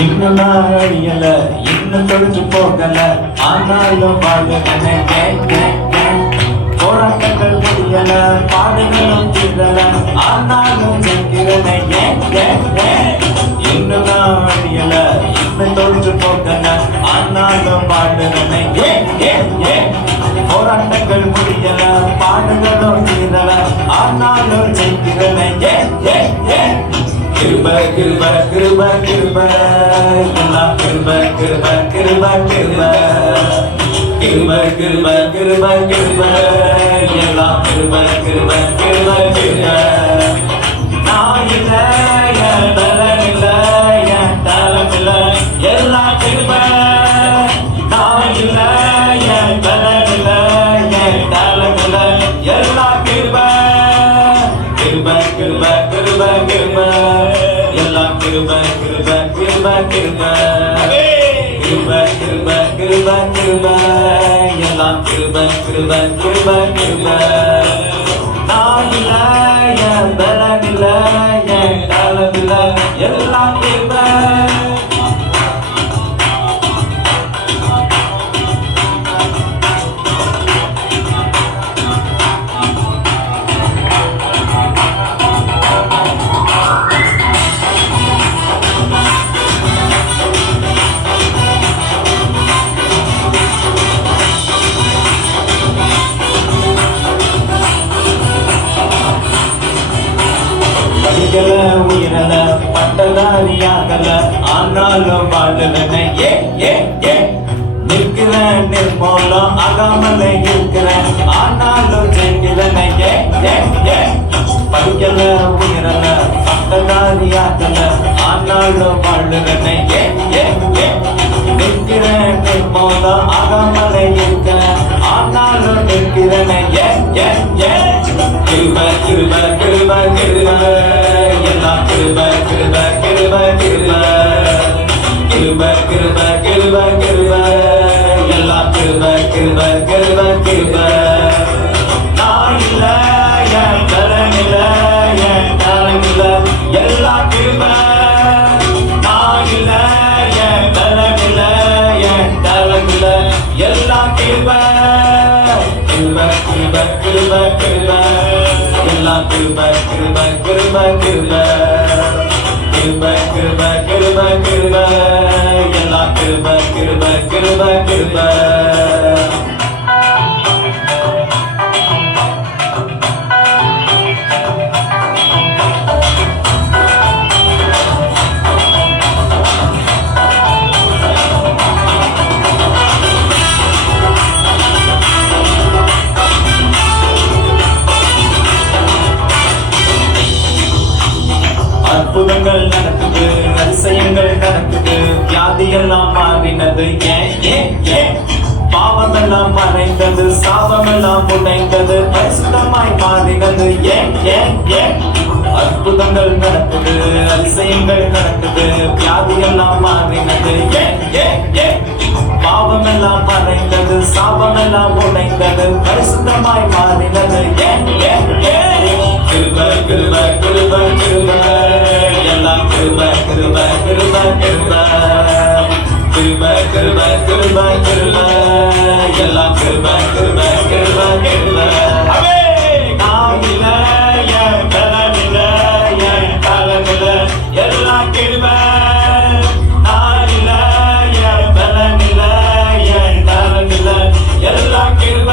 இன்னும் நான் அழியல இன்னும் தொழிச்சு போகல ஆனாலும் வாழ்க்கை போராட்டங்கள் முடியல பாடுகளும் தீரல ஆனாலும் ஜெயிக்கிறன இன்னும் நான் அழியல இன்னும் தொழிச்சு போகல ஆனாலும் பாடுறன போராட்டங்கள் முடியல பாடுகளும் தீரல ஆனாலும் ஜெயிக்கிறன கிருப கிருப கிருப கிருப எல்லாம் கிருப கிருப கிருப கிருப கிருப கிருப கிருப கிருப எல்லாம் கிருப கிருப கிருப கிருப நான் இல்ல என் பலன் இல்ல என் தாளம் இல்ல எல்லாம் கிருப நான் இல்ல என் பலன் இல்ல என் தாளம் இல்ல எல்லாம் கிருப கிருப கிருப கிருப கிருப எல்லாம் கிருப கிருப கிருப கிருப கிருப கிருப கிருப கிருப எல்லாம் கிருப கிருப கிருப கிருப நான் இல்ல என் பலன் இல்ல என் தாளம் இல்ல எல்லாம் கிருப உயிரல பட்டதாரியாகல ஆனாலும் வாழலன நிற்கிறேன் நிர்மூலம் ஆகாமல இருக்கிறேன் ஆனாலும் ஜெயிக்கிறன படிக்கல உயிரல பட்டதாரியாகல ஆனாலும் வாழலன நிற்கிறேன் நிர்மூலம் ஆகாமல இருக்கிறேன் ஆனாலும் நிற்கிறன கிருப கிருப கிருப கிருப எல்லாம் கிருப கிருப கிருப கிருப கிருப கிருப கிருப கிருப எல்லாம் கிருப கிருப கிருப கிருப நான் இல்ல என் பலன் இல்ல என் தாளம் இல்ல எல்லாம் கிருப நான் இல்ல என் பலன் இல்ல என் தாளம் இல்ல எல்லாம் கிருப கிருப கிருப கிருப கிருப எல்லாம் கிருப கிருப கிருப கிருப கிருப கிருப கிருப கிருப எல்லாம் கிருப கிருப கிருப கிருப அற்புதங்கள் நடக்குது அதிசயங்கள் நடக்குது வியாதியெல்லாம் மாறினது பாவமெல்லாம் மறைந்தது சாபமெல்லாம் உடைந்தது பரிசுத்தமாய் மாறினது அற்புதங்கள் நடக்குது அதிசயங்கள் நடக்குது வியாதியெல்லாம் மாறினது பாவமெல்லாம் மறைந்தது சாபமெல்லாம் உடைந்தது பரிசுத்தமாய் மாறினது கிருப கிருப கிருப கிருப எல்லாம் கிருப கிருப கிருப கிருப கிருப கிருப கிருப கிருப எல்லாம் கிருப கிருப கிருப கிருப நான் இல்ல என் பலன் இல்ல என் தாளம் இல்ல எல்லாம் கிருப நான் இல்ல என் பலன் இல்ல என் தாளம் இல்ல எல்லாம் கிருப